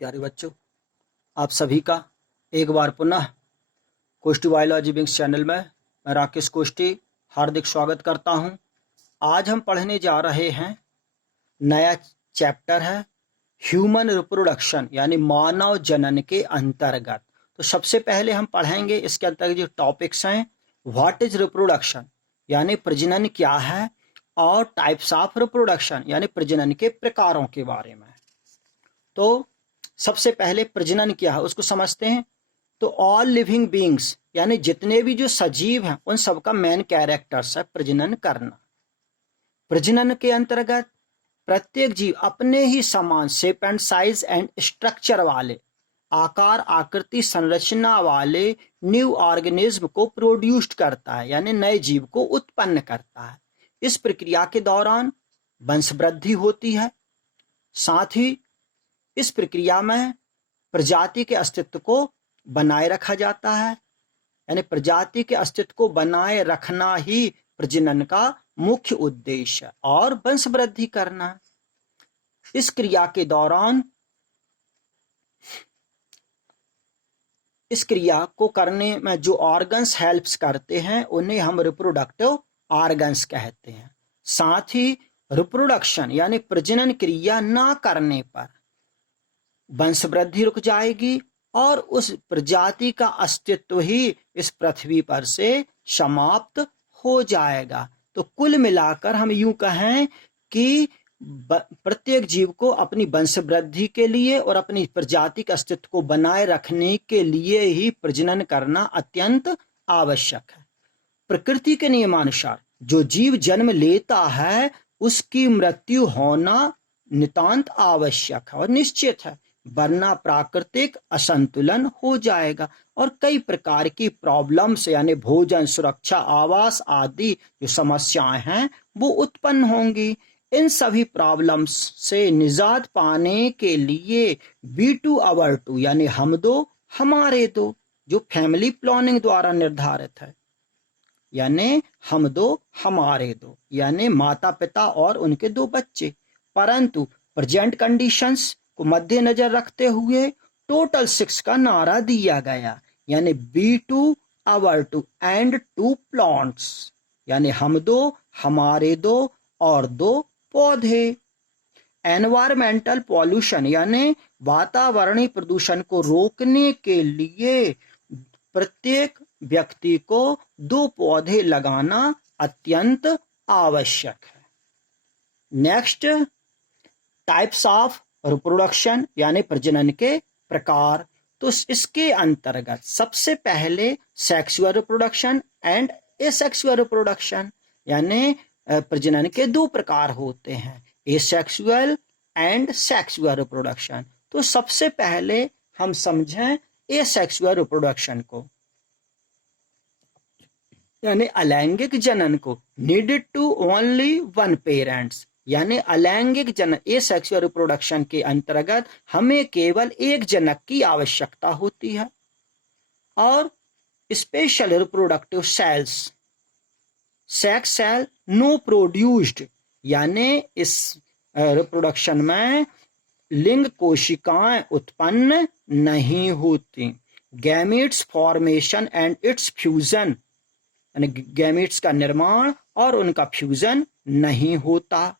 प्यारे बच्चों, आप सभी का एक बार पुनः कोष्टी बायोलॉजी विंग्स चैनल में मैं राकेश कोष्टी हार्दिक स्वागत करता हूं। आज हम पढ़ने जा रहे हैं, नया चैप्टर है ह्यूमन रिप्रोडक्शन यानी मानव जनन के अंतर्गत। तो सबसे पहले हम पढ़ेंगे इसके अंतर्गत जो टॉपिक्स हैं, व्हाट इज रिप्रोडक्शन यानी प्रजनन क्या है, और टाइप्स ऑफ रिप्रोडक्शन यानी प्रजनन के प्रकारों के बारे में। तो सबसे पहले प्रजनन क्या है उसको समझते हैं। तो ऑल लिविंग बीइंग्स यानी जितने भी जो सजीव हैं उन सबका मेन कैरेक्टर्स है प्रजनन करना। प्रजनन के अंतर्गत प्रत्येक जीव अपने ही समान shape and size and structure वाले, आकार आकृति संरचना वाले न्यू ऑर्गेनिज्म को प्रोड्यूस करता है यानी नए जीव को उत्पन्न करता है। इस प्रक्रिया के दौरान वंश वृद्धि होती है। साथ ही इस प्रक्रिया में प्रजाति के अस्तित्व को बनाए रखा जाता है, यानी प्रजाति के अस्तित्व को बनाए रखना ही प्रजनन का मुख्य उद्देश्य है और वंश वृद्धि करना। इस क्रिया के दौरान इस क्रिया को करने में जो ऑर्गन्स हेल्प्स करते हैं उन्हें हम रिप्रोडक्टिव ऑर्गन्स कहते हैं। साथ ही रिप्रोडक्शन यानी प्रजनन क्रिया ना करने पर वंश वृद्धि रुक जाएगी और उस प्रजाति का अस्तित्व ही इस पृथ्वी पर से समाप्त हो जाएगा। तो कुल मिलाकर हम यूं कहें कि प्रत्येक जीव को अपनी वंश वृद्धि के लिए और अपनी प्रजाति के अस्तित्व को बनाए रखने के लिए ही प्रजनन करना अत्यंत आवश्यक है। प्रकृति के नियमानुसार जो जीव जन्म लेता है उसकी मृत्यु होना नितांत आवश्यक है और निश्चित है, वरना प्राकृतिक असंतुलन हो जाएगा और कई प्रकार की प्रॉब्लम्स यानी भोजन, सुरक्षा, आवास आदि जो समस्याएं हैं वो उत्पन्न होंगी। इन सभी प्रॉब्लम्स से निजात पाने के लिए We2Our2 यानी हम दो हमारे दो जो फैमिली प्लानिंग द्वारा निर्धारित है, यानी हम दो हमारे दो यानी माता पिता और उनके दो बच्चे, परंतु प्रेजेंट कंडीशंस को मद्देनजर रखते हुए टोटल 6 का नारा दिया गया, यानी We2Our2 एंड 2 प्लांट्स यानी हम दो हमारे दो और 2 पौधे। एनवायरमेंटल पॉल्यूशन यानी वातावरणीय प्रदूषण को रोकने के लिए प्रत्येक व्यक्ति को 2 पौधे लगाना अत्यंत आवश्यक है। नेक्स्ट, टाइप्स ऑफ रिप्रोडक्शन यानी प्रजनन के प्रकार। तो इसके अंतर्गत सबसे पहले sexual reproduction and asexual reproduction यानी प्रजनन के 2 प्रकार होते हैं, एसेक्सुअल एंड सेक्सुअल रिप्रोडक्शन। तो सबसे पहले हम समझें एसेक्सुअल रिप्रोडक्शन को यानी अलैंगिक जनन को। नीडेड टू ओनली 1 पेरेंट्स यानी अलैंगिक जनन एसेक्सुअल रिप्रोडक्शन के अंतर्गत हमें केवल एक जनक की आवश्यकता होती है और special reproductive cells sex cell no produced यानी इस रिप्रोडक्शन में लिंग कोशिकाएं उत्पन्न नहीं होती। Gametes formation and its fusion यानी गैमेट्स का निर्माण और उनका फ्यूजन नहीं होता।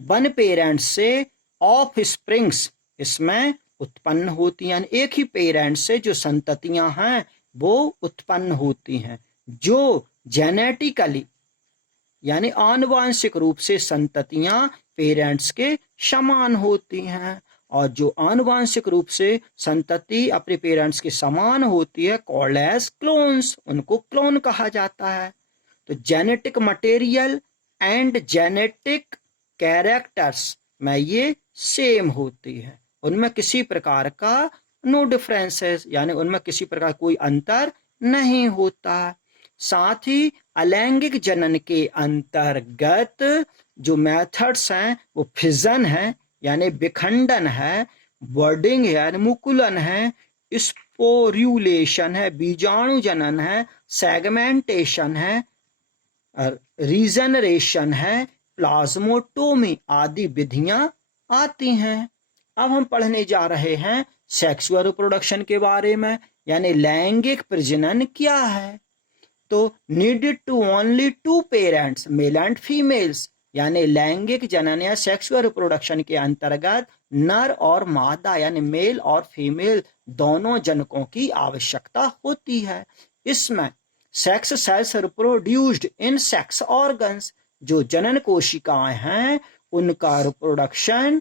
1 पेरेंट से ऑफ स्प्रिंग्स इसमें उत्पन्न होती हैं, एक ही पेरेंट से जो संततियां हैं वो उत्पन्न होती हैं, जो जेनेटिकली यानी आनुवांशिक रूप से संततियां पेरेंट्स के समान होती हैं, और जो आनुवांशिक रूप से संतति अपने पेरेंट्स के समान होती है कॉल्ड एज क्लोन्स, उनको क्लोन कहा जाता है। तो genetic material and genetic characters में ये सेम होती है, उनमें किसी प्रकार का नो डिफरेंसेस यानी उनमें किसी प्रकार कोई अंतर नहीं होता। साथ ही अलैंगिक जनन के अंतर्गत जो मेथड्स हैं वो फिजन है यानी विखंडन है, बर्डिंग है यानी मुकुलन है, स्पोर्यूलेशन है बीजाणु जनन है, सेगमेंटेशन है, रीजनरेशन है, प्लाज्मोटोमी आदि विधियां आती हैं। अब हम पढ़ने जा रहे हैं सेक्सुअल रिप्रोडक्शन के बारे में, यानी लैंगिक प्रजनन क्या है। तो needed to only two parents male and females, यानी लैंगिक जनन या सेक्सुअल रिप्रोडक्शन के अंतर्गत नर और मादा यानी मेल और फीमेल दोनों जनकों की आवश्यकता होती है। इसमें sex cells reproduced in sex organs, जो जनन कोशिकाएं हैं उनका रिप्रोडक्शन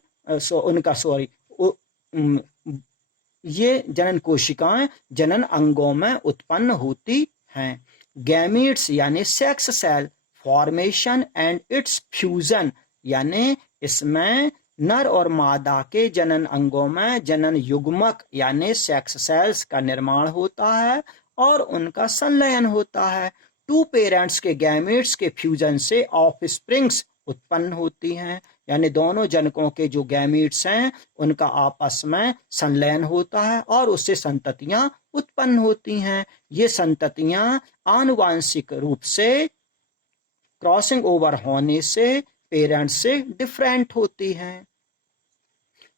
ये जनन कोशिकाएं जनन अंगों में उत्पन्न होती हैं। गैमीट्स यानी sex cell formation and its fusion, यानी इसमें नर और मादा के जनन अंगों में जनन युग्मक यानी सेक्स सेल्स का निर्माण होता है और उनका संलयन होता है। टू पेरेंट्स के गैमीट्स के फ्यूजन से ऑफस्प्रिंग्स उत्पन्न होती हैं, यानी दोनों जनकों के जो गैमीट्स हैं उनका आपस में संलयन होता है और उससे संततियां उत्पन्न होती हैं। ये संततियां आनुवांशिक रूप से क्रॉसिंग ओवर होने से पेरेंट्स से डिफरेंट होती हैं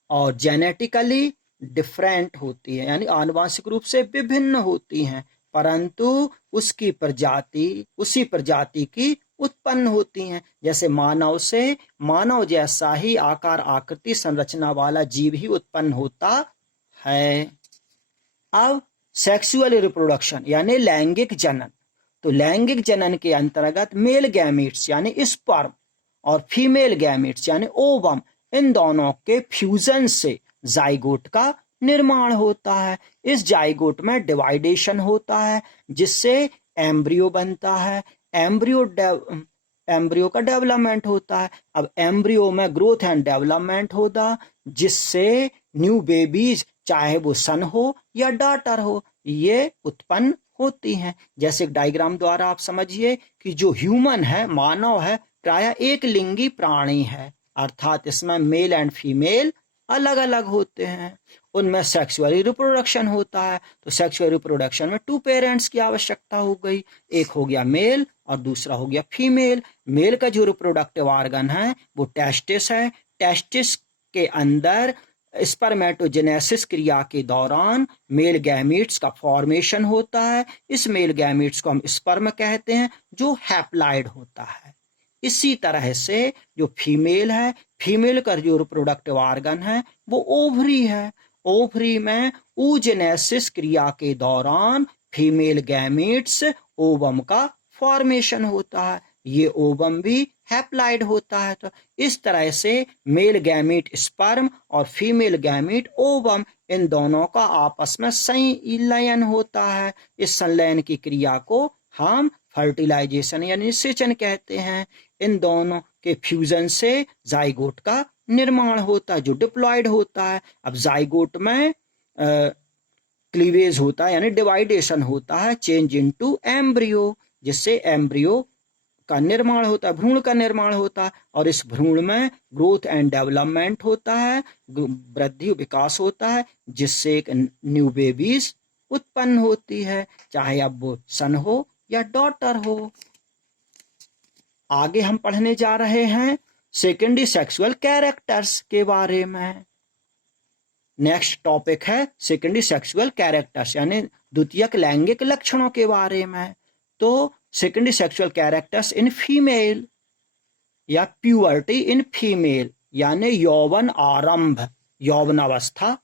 और जेनेटिकली डिफरेंट होती है, यानी आनुवांशिक रूप से विभिन्न होती हैं, परंतु उसी प्रजाति की उत्पन्न होती हैं। जैसे मानव से मानव जैसा ही आकार आकृति संरचना वाला जीव ही उत्पन्न होता है। अब सेक्सुअल रिप्रोडक्शन यानी लैंगिक जनन। तो लैंगिक जनन के अंतर्गत मेल गैमीट्स यानी स्पर्म और फीमेल गैमीट्स यानी ओवम, इन दोनों के फ्यूजन से जाइगोट का निर्माण होता है। इस जाइगोट में डिवाइडेशन होता है जिससे एम्ब्रियो बनता है। एम्ब्रियो का डेवलपमेंट होता है। अब एम्ब्रियो में ग्रोथ एंड डेवलपमेंट होता जिससे न्यू बेबीज, चाहे वो सन हो या डॉटर हो, ये उत्पन्न होती हैं। जैसे एक डायग्राम द्वारा आप समझिए कि जो ह्यूमन है, मानव है, प्रायः एक लिंगी प्राणी है, अर्थात इसमें मेल एंड फीमेल अलग अलग होते हैं। उनमें सेक्सुअल रिप्रोडक्शन होता है। तो सेक्सुअल रिप्रोडक्शन में टू पेरेंट्स की आवश्यकता हो गई, एक हो गया मेल और दूसरा हो गया फीमेल। मेल का जो रिप्रोडक्टिव ऑर्गन है वो टेस्टिस है। टेस्टिस के अंदर स्पर्मेटोजेनेसिस क्रिया के दौरान मेल गैमीट्स का फॉर्मेशन होता है। इस मेल गैमीट्स को हम स्पर्म कहते हैं जो हैप्लॉइड होता है। इसी तरह से जो फीमेल है, फीमेल का जो रिप्रोडक्टिव ऑर्गन है वो ओवरी है। ओवरी में oogenesis क्रिया के दौरान फीमेल गैमीट्स ओवम का फॉर्मेशन होता है। ये ओवम भी हैप्लॉइड होता है। तो इस तरह से मेल गैमीट स्पर्म और फीमेल गैमीट ओवम, इन दोनों का आपस में संलयन होता है। इस संलयन की क्रिया को हम फर्टिलाइजेशन यानी निषेचन कहते हैं। इन दोनों के फ्यूजन से जाइगोट का निर्माण होता है जो डिप्लॉयड होता है। अब जाइगोट में क्लीवेज होता है यानी डिवाइडेशन होता है, चेंज इनटू एम्ब्रियो, जिससे एम्ब्रियो का निर्माण होता है, भ्रूण का निर्माण होता है। और इस भ्रूण में ग्रोथ एंड डेवलपमेंट होता है, वृद्धि विकास होता है, जिससे एक न्यू बेबीज उत्पन्न होती है, चाहे अब वो सन हो या डॉटर हो। आगे हम पढ़ने जा रहे हैं सेकेंडरी सेक्सुअल कैरेक्टर्स के बारे में। नेक्स्ट टॉपिक है सेकेंडरी सेक्सुअल कैरेक्टर्स यानी द्वितीयक लैंगिक लक्षणों के बारे में। तो secondary sexual characters in female या प्यूबर्टी इन फीमेल यानी यौवन आरंभ, यौवनावस्था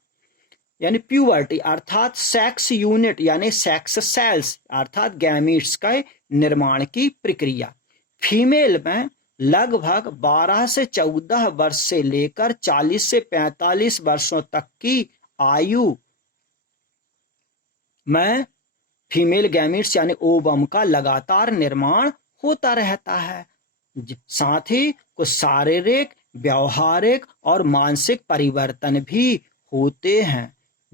यानी प्यूबर्टी अर्थात सेक्स यूनिट यानी सेक्स सेल्स अर्थात गैमीट्स का निर्माण की प्रक्रिया। फीमेल में लगभग 12 से 14 वर्ष से लेकर 40 से 45 वर्षों तक की आयु में फीमेल गैमीट्स यानी ओवम का लगातार निर्माण होता रहता है। साथ ही कुछ शारीरिक, व्यवहारिक और मानसिक परिवर्तन भी होते हैं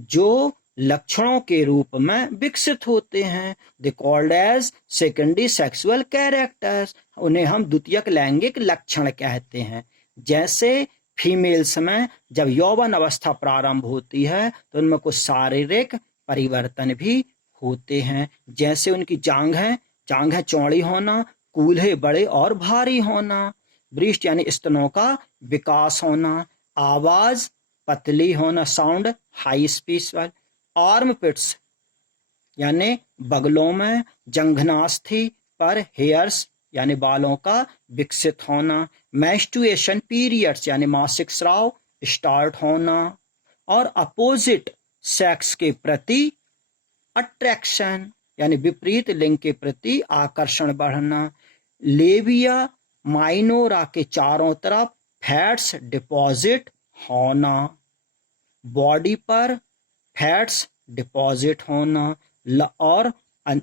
जो लक्षणों के रूप में विकसित होते हैं। They called as secondary sexual characters, उन्हें हम द्वितीयक लैंगिक लक्षण कहते हैं। जैसे फीमेल्स में जब यौवन अवस्था प्रारंभ होती है तो उनमें कुछ शारीरिक परिवर्तन भी होते हैं, जैसे उनकी जांघें चौड़ी होना, कूल्हे बड़े और भारी होना, ब्रेस्ट यानी स्तनों का विकास होना, आवाज पतली होना, साउंड हाई स्पीच वाली। आर्म पिट्स यानी बगलों में, जंघनास्थि पर हेयर्स यानी बालों का विकसित होना, मेंस्ट्रुएशन पीरियड्स यानी मासिक स्राव स्टार्ट होना, और अपोजिट सेक्स के प्रति अट्रैक्शन यानी विपरीत लिंग के प्रति आकर्षण बढ़ना, लेबिया माइनोरा के चारों तरफ फैट्स डिपॉजिट होना, बॉडी पर फैट्स डिपॉजिट होना, और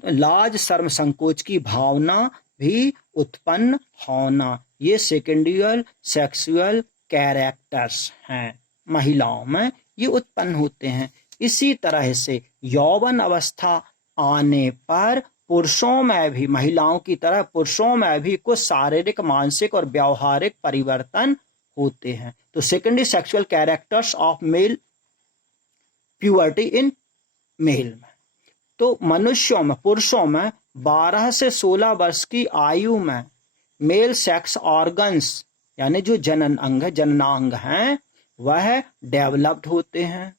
लाज शर्म संकोच की भावना भी उत्पन्न होना। ये सेकेंडरी सेक्सुअल कैरेक्टर्स हैं, महिलाओं में ये उत्पन्न होते हैं। इसी तरह से यौवन अवस्था आने पर पुरुषों में भी, महिलाओं की तरह पुरुषों में भी कुछ शारीरिक, मानसिक और व्यावहारिक परिवर्तन होते हैं। तो secondary sexual characters of male puberty in male में, तो मनुष्यों में, पुरुषों में 12 से 16 वर्ष की आयु में मेल सेक्स ऑर्गन्स यानी जो जननांग हैं वह डेवलप्ड होते हैं,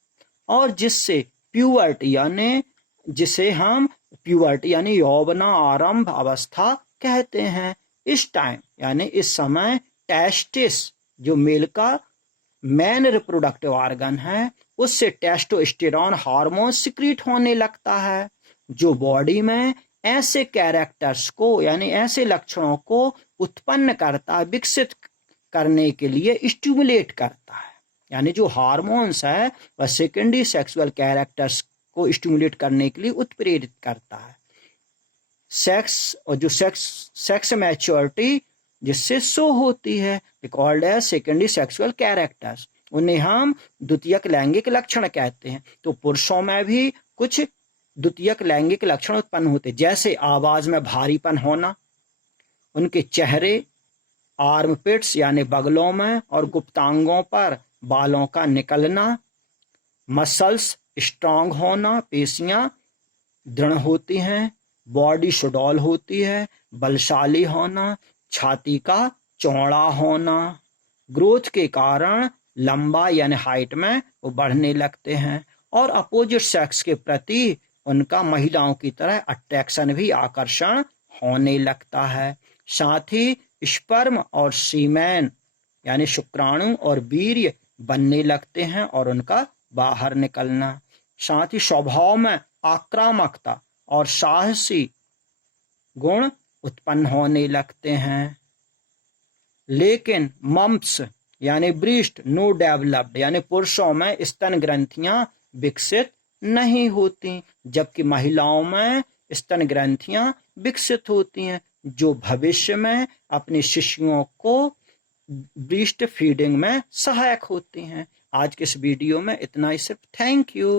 और जिससे प्यूबर्टी यानी जिसे हम प्यूबर्टी यानी यौवना आरंभ अवस्था कहते हैं। इस टाइम यानी इस समय टेस्टिस जो मेल का मेन रिप्रोडक्टिव ऑर्गन है उससे टेस्टोस्टेरॉन हार्मोन सिक्रीट होने लगता है, जो बॉडी में ऐसे कैरेक्टर्स को यानी ऐसे लक्षणों को उत्पन्न करता है, विकसित करने के लिए स्टिमुलेट करता है। यानी जो हार्मोन्स है वह सेकेंडरी सेक्सुअल कैरेक्टर्स को स्टिमुलेट करने के लिए उत्प्रेरित करता है। सेक्स और जो सेक्स मैच्योरिटी जिससे शो होती है called as secondary sexual characters, उन्हें हम द्वितीयक लैंगिक लक्षण कहते हैं। तो पुरुषों में भी कुछ द्वितीयक लैंगिक लक्षण उत्पन्न होते, जैसे आवाज में भारीपन होना, उनके चेहरे, आर्मपिट्स यानी बगलों में और गुप्तांगों पर बालों का निकलना, मसल्स स्ट्रांग होना, पेशियां दृढ़ होती हैं, बॉडी सुडौल होती है, बलशाली होना, छाती का चौड़ा होना, ग्रोथ के कारण लंबा यानी हाइट में वो बढ़ने लगते हैं, और अपोजिट सेक्स के प्रति उनका महिलाओं की तरह अट्रैक्शन भी, आकर्षण होने लगता है। साथ ही स्पर्म और सीमेन यानी शुक्राणु और वीर्य बनने लगते हैं और उनका बाहर निकलना। साथ ही स्वभाव में आक्रामकता और साहसी गुण उत्पन्न होने लगते हैं। लेकिन मम्प्स यानी ब्रीस्ट नो डेवलप्ड यानी पुरुषों में स्तन ग्रंथियां विकसित नहीं होती, जबकि महिलाओं में स्तन ग्रंथियां विकसित होती हैं, जो भविष्य में अपने शिशुओं को ब्रीस्ट फीडिंग में सहायक होती हैं। आज के इस वीडियो में इतना ही सिर्फ। Thank you.